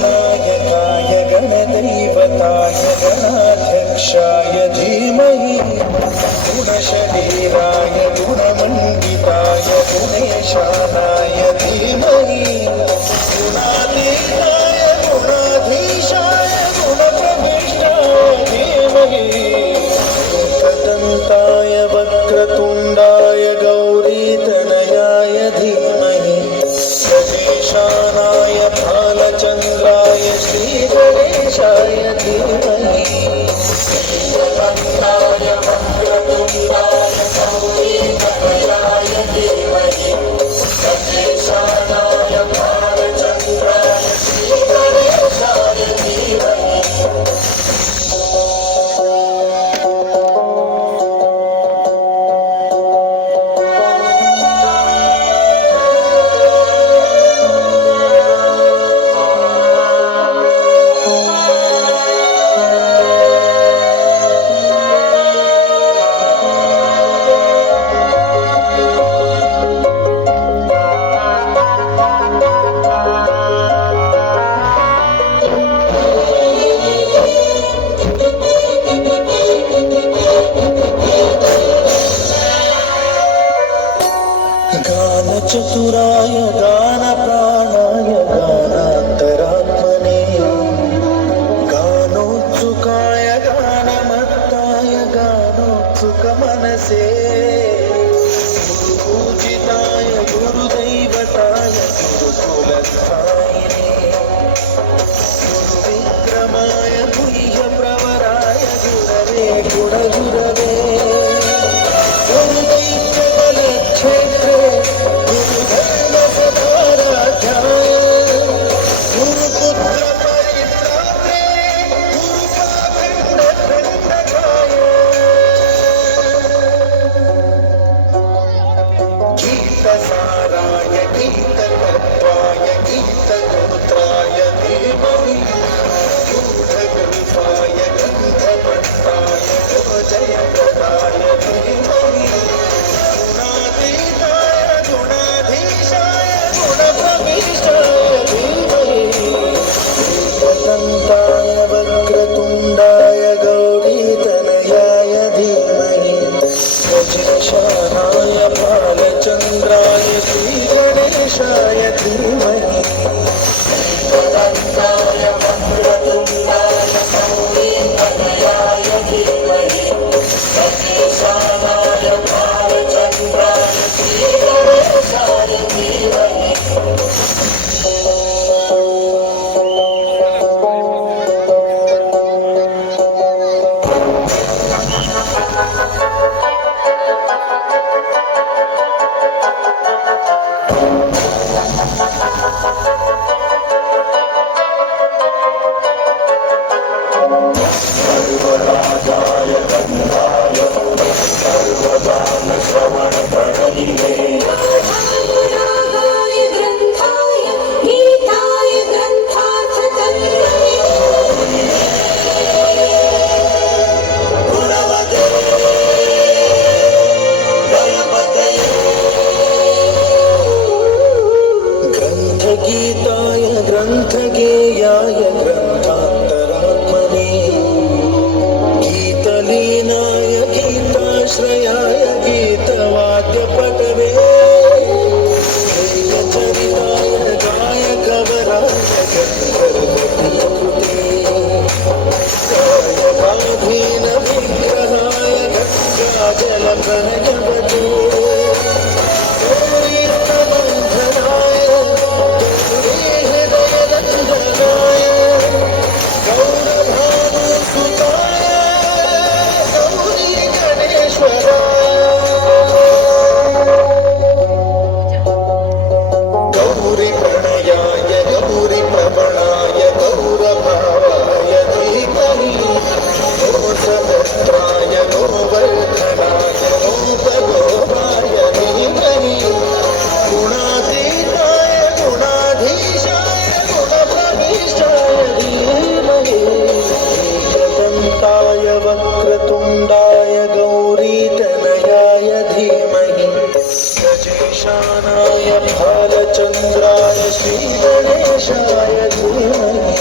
गणनायकाय गणदैवताय गणाध्यक्षाय धीमहि गुणशरीराय गुणमण्डिताय गुणेशानाय धीमहि गुणातीताय गुणाधीशाय गुणप्रविष्टाय धीमहि एकदन्ताय वक्रतुण्डाय गौरीतनयाय धीमहि गणेशानाय भालचन्द्राय श्रीगणेशाय धीमहि एकदन्ताय वक्रतुण्डाय गौरीतनयाय धीमहि गणेशानाय भालचन्द्राय श्रीगणेशाय धीमहि गानचतुराय गानप्राणाय गानान्तरात्मने गानोत्सुकाय गानमत्ताय गानोत्सुकमनसे गुरुपूजिताय गुरुदैवताय गुरुकुलस्थायिने गुरुविक्रमाय गुह्यप्रवराय गुरवे गुणगुरवे गुरुदैत्यबलक्षेत्रे गुरुधर्मसदाराध्याय गुरुपुत्रपरित्रात्रे गुरुपाखण्डखण्डकाय गीतसाराय गीततत्त्वाय गीतगोत्राय धीमहि गूढगल्पाय गन्धमत्ताय जयप्रदाय धीमहि गुणातीताय गुणाधीशाय गुणप्रविष्टाय धीमहि एकदन्ताय वक्रतुण्डाय गौरीतनयाय धीमहि गजेशानाय भालचन्द्राय श्रीगणेशाय धीमहि एकदन्ताय वक्रतुण्डाय गौरीतनयाय धीमहि गजेशानाय भालचन्द्राय श्रीगणेशाय धीमहि सर्वराजाय गन्धाय सर्वदानश्रवणप्रणयिने रागाय ग्रन्थाय गीताय ग्रन्थार्थतन्मये गुणवते गणपतये ग्रन्थगीताय ग्रन्थगेयाय ग्रन्थान्तरात्मने गीतलीनाय गीताश्रयाय गीतवाद्यपटवे गीतचरिताय गायकवराय गन्धर्वप्रियकृते गायकाधीनविग्रहाय गङ्गाजलप्रणयवते गौरीप्रबन्धनाय गौरीहृदयरञ्जनाय गौरभानुसुताय गौरी गणेश्वराय गौरीप्रणयाय गौरीप्रवणाय गौरभावाय धीमहि गोसहस्राय गोवर्धनाय गोपगोपाय धीमहि गुणातीताय गुणाधीशाय गुणप्रविष्टाय धीमहि एकदन्ताय वक्रतुण्डाय गौरीतनयाय धीमहि गजेशानाय भालचन्द्राय श्रीगणेशाय धीमहि